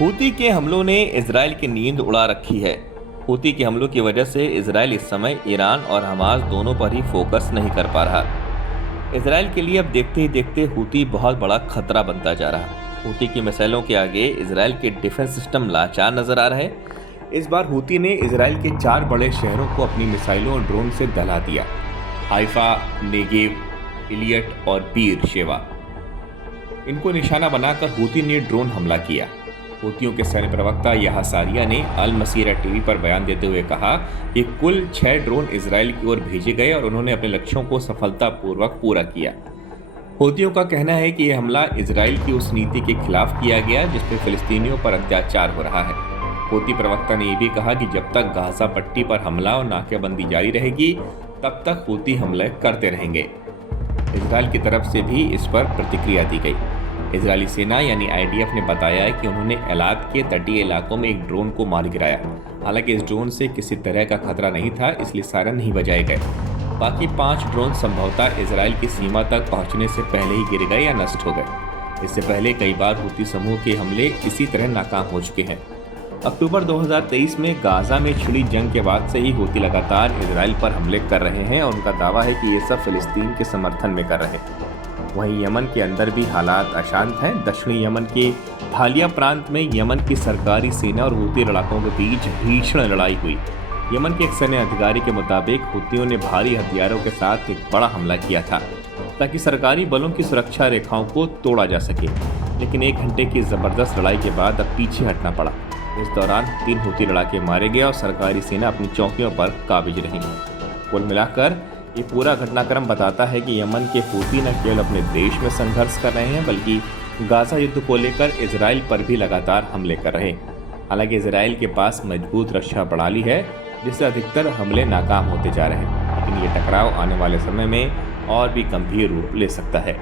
Houthi के हमलों ने इजराइल की नींद उड़ा रखी है। हूती के हमलों की वजह से इजराइल इस समय ईरान और हमास दोनों पर ही फोकस नहीं कर पा रहा। इजराइल के लिए अब देखते ही देखते हूती बहुत बड़ा खतरा बनता जा रहा। हूती की मिसाइलों के आगे इजराइल के डिफेंस सिस्टम लाचार नजर आ रहे। इस बार हूती ने इजराइल के 4 बड़े शहरों को अपनी मिसाइलों और ड्रोन से दहला दिया: हाइफा, नेगेव, इलियट और बीर शेवा। इनको निशाना बनाकर हूती ने ड्रोन हमला किया। हूतियों के सैन्य प्रवक्ता याह्या सारिया ने अल मसीरा टीवी पर बयान देते हुए कहा कि कुल 6 ड्रोन इजराइल की ओर भेजे गए और उन्होंने अपने लक्ष्यों को सफलतापूर्वक पूरा किया। हूतियों का कहना है कि यह हमला इजराइल की उस नीति के खिलाफ किया गया जिसमें फिलिस्तीनियों पर अत्याचार हो रहा है। हूती प्रवक्ता ने यह भी कहा कि जब तक गाजा पट्टी पर हमला और नाकेबंदी जारी रहेगी तब तक हूती हमले करते रहेंगे। इजराइल की तरफ से भी इस पर प्रतिक्रिया दी गई। इजरायली सेना यानी IDF ने बताया है कि उन्होंने एलाद के तटीय इलाकों में एक ड्रोन को मार गिराया। हालांकि इस ड्रोन से किसी तरह का खतरा नहीं था, इसलिए सायरन नहीं बजाए गए। बाकी 5 ड्रोन संभवतः इजराइल की सीमा तक पहुंचने से पहले ही गिर गए या नष्ट हो गए। इससे पहले कई बार हूती समूह के हमले इसी तरह नाकाम हो चुके हैं। अक्टूबर 2023 में गाजा में छिड़ी जंग के बाद से ही हूती लगातार इजराइल पर हमले कर रहे हैं और उनका दावा है कि ये सब फिलिस्तीन के समर्थन में कर रहे हैं। वहीं यमन के अंदर भी हालात अशांत हैं। दक्षिणी यमन के हालिया प्रांत में यमन की सरकारी सेना और हूती लड़ाकों के बीच भीषण लड़ाई हुई। यमन के एक सैन्य अधिकारी के मुताबिक हूतियों ने भारी हथियारों के साथ एक बड़ा हमला किया था ताकि सरकारी बलों की सुरक्षा रेखाओं को तोड़ा जा सके, लेकिन 1 घंटे की जबरदस्त लड़ाई के बाद अब पीछे हटना पड़ा। इस दौरान 3 हूती लड़ाके मारे गए और सरकारी सेना अपनी चौकियों पर काबिज रही। कुल मिलाकर ये पूरा घटनाक्रम बताता है कि यमन के हूती न केवल अपने देश में संघर्ष कर रहे हैं बल्कि गाजा युद्ध को लेकर इजराइल पर भी लगातार हमले कर रहे हैं। हालांकि इजराइल के पास मजबूत रक्षा प्रणाली है जिससे अधिकतर हमले नाकाम होते जा रहे हैं, लेकिन ये टकराव आने वाले समय में और भी गंभीर रूप ले सकता है।